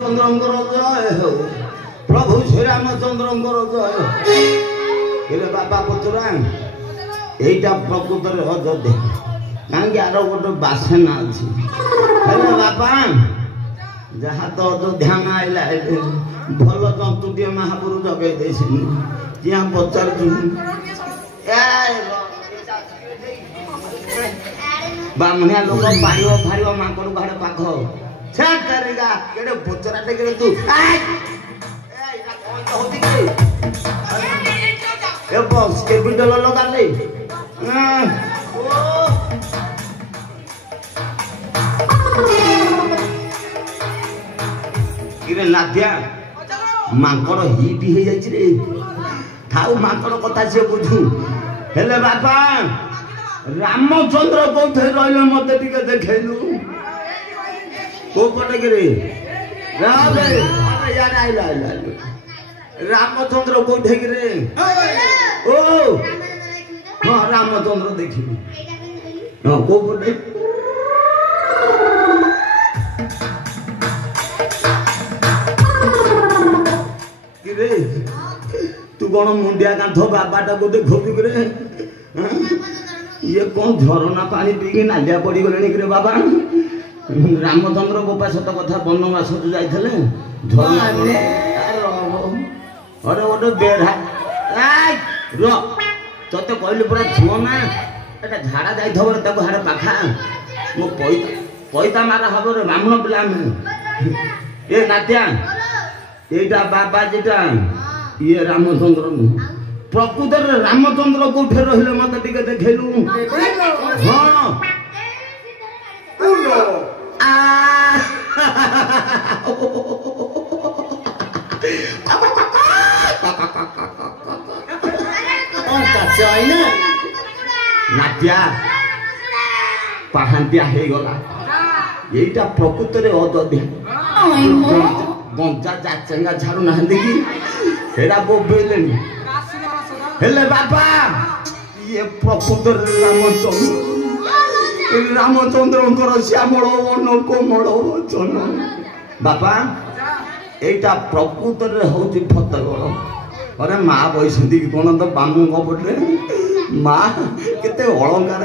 चंद्रंकर जय हो प्रभु श्री रामचंद्रंकर जय हो बाबा पुतुरा एटा प्रकृत अयोध्या कहीं आर गोटे बासना अच्छी बापा जहाँ तो अयोध्या में आईला भल जंतुटे महापुरु जगे क्या पचार बामणिया लोक पार फार माकड़ बाड़ पाख केड़े बोचराटे केड़े तू ए बॉक्स के बिडल लगा ले किरे लाद्या माकड़ हिट हे जाई रे थाउ माकड़ कथा से बुझू हेले बापा रामचंद्र कोठे रहले मते टिके देखैलु को पटे रे राम अरे यार आइला रामचंद्र कोठे रे ओ हां रामचंद्र देखिबी हां को पटे रे तू कोन मुंडिया कांथ बाबाटा को देखो रे ये कौन झरना पानी पीके नालिया पड़ी गले रे बाबा रामचंद्र गोपा सत कथा बनवास जाइले झरना अरे गोटे बेढ़ा ते कहली पूरा छुआ ना एटा झाड़ा जाइथब हाड़े पाखा मो पैता मारा हम रे ब्राह्मण पिला ये नात्या एटा बाबा जेटा ये रामचंद्र प्रकृत रामचंद्र कोठे रहिले मत टिके देखैलु हां नाट्या पहांतिया हे गला एटा प्रकृत रे अयोध्या गंजा जाचंगा झाड़ू नहंदी की हेरा बोबेलेनी हेले बाबा ये प्रकृत रामचंद्र श्यामल वन कोमल वचन बापा एटा प्रकृत हूँ फतगड़ अरे माँ बसती कौन तो बामू पटे माँ केते अलंकार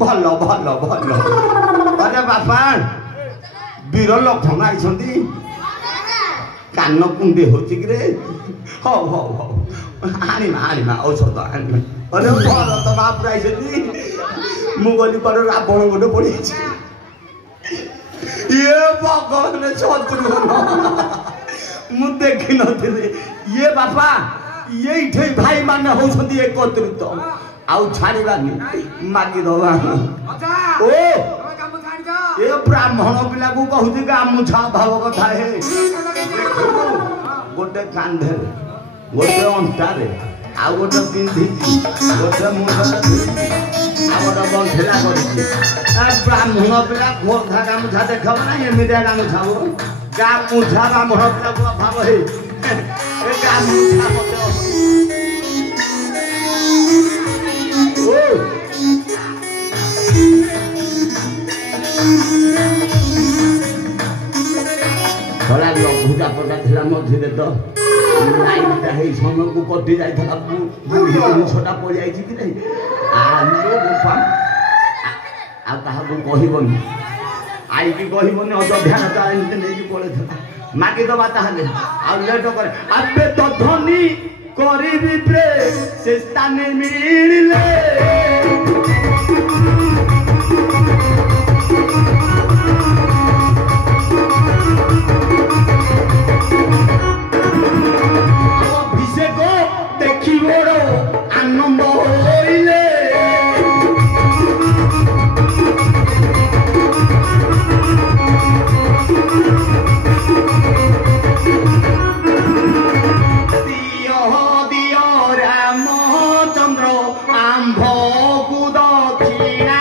भल भल भल अरे बापा वीर लक्षण आई कान कुंडे होरे हौ हौ हौ आनिमा औषध आनिमा अरे भरत बाप आई मुगली पर रावण गोटे पड़ी ये भगवान शत्रु मु देखी नी ये बापा ये भाई मान होती एकत्रित आउ छाड़ानी मागिदवा ओ ये ब्राह्मण पिला को कहूँ गामुछा भाव कथा है गोटे कांधे गोटे अंटारे आ गोटे पिंधि गोटे मुंडे आ गोटे बंधेला कर ब्राह्मण पिला खोर्धा गामुछा देखब ना एमितिया गामुछा गामुछा ब्राह्मण पिला को भाव है गामुछा थोड़ा लघुचा पटा था मझे तो लाइटा है समय को कटि जाता बुढ़ी जिनसा पड़ जाए कहबनी आई कि कहबनी अयोध्या एमती नहीं पड़े मागिदबा ताहले आ लेट कर आबे तो धनी करिबी प्रे से स्थाने मिलिले आनंद होइले दियो रामचंद्र आंभ को दक्षिणा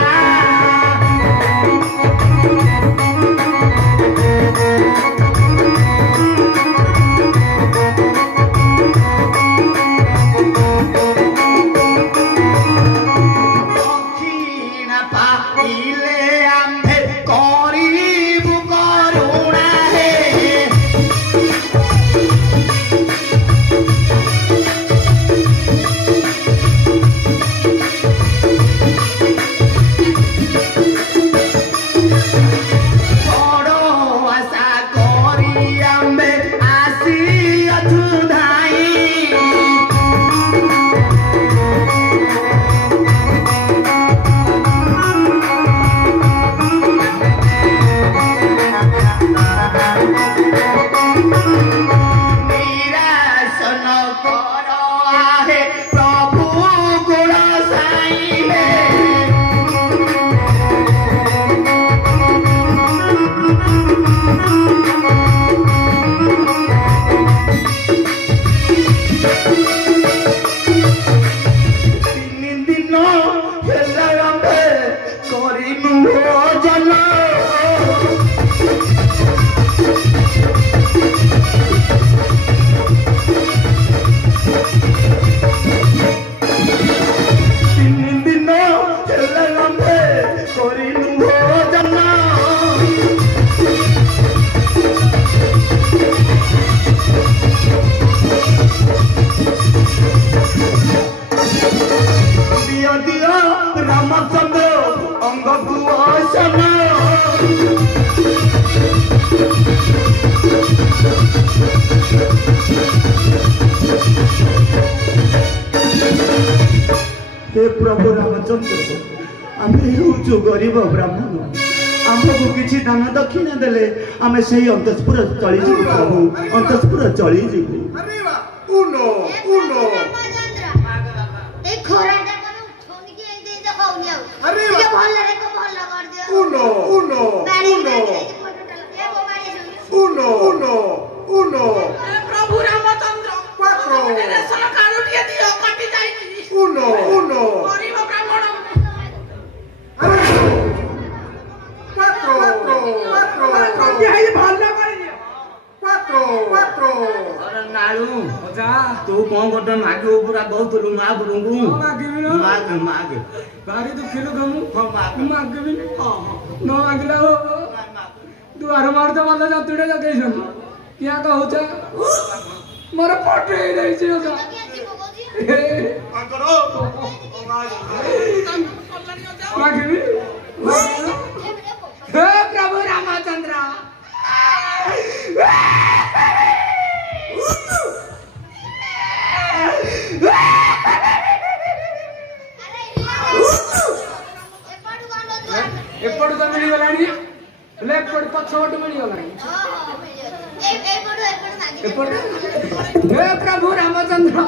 रामचंद्र आम हूँ गरीब ब्राह्मण आमको किसी दान दक्षिणा देले आम से अंतपुर चलीजु प्रभु अंतपुर चलीजु प्रभु रामचंद्र सरकार तू कौन गोटे मागे पूरा बहुत माग रुंगू माग माग भारी दुखी लोग मागबी न मागला हो दुआर मार तो वाला जतुड़े जगैसन क्या कहूछ मोर पटे नहीं छी ओजा करो मागबी हे प्रभु रामचंद्र एपड़ तो मिली गलानी लेपड़ पछोट मिली गलानी एपड़ हे प्रभु रामचंद्र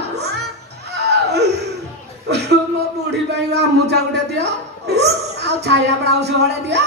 मो बूढ़ी भाई का मुचा गुटे दिया आ छाया बड़ा उसे बड़ा दिया